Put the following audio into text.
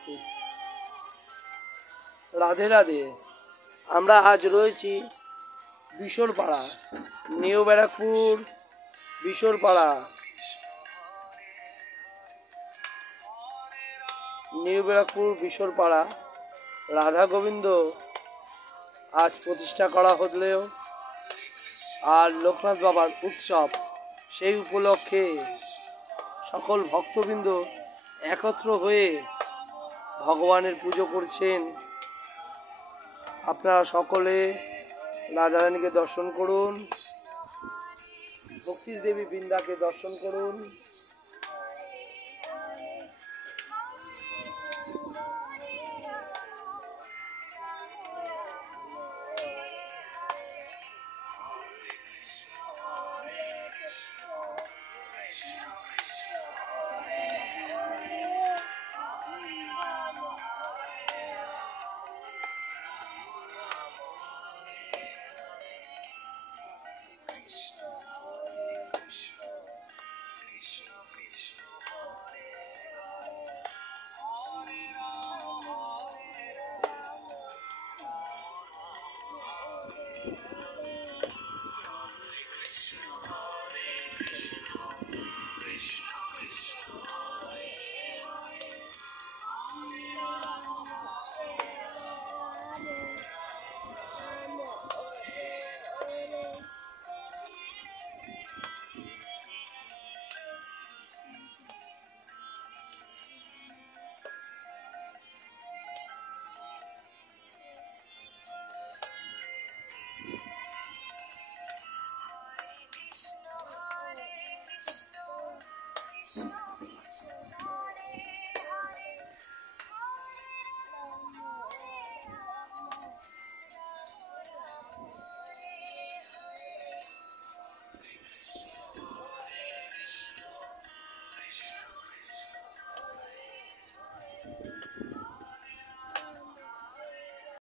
থাকে। রাধে রাধে। আমরা আজ রয়েছি বিশোরপাড়া, নিউ ব্যারাকপুর বিশোরপাড়া। নিউ ব্যারাকপুর বিশোরপাড়া রাধা গোবিন্দ আজ প্রতিষ্ঠা করা হলেও আর লোকনাথ বাবার উৎসব, সেই উপলক্ষে সকল ভক্তবৃন্দ একত্র হয়ে ভগবানের পুজো করছেন। আপনারা সকলে রাধারানীকে দর্শন করুন, ভক্তি দেবী বৃন্দাকে দর্শন করুন।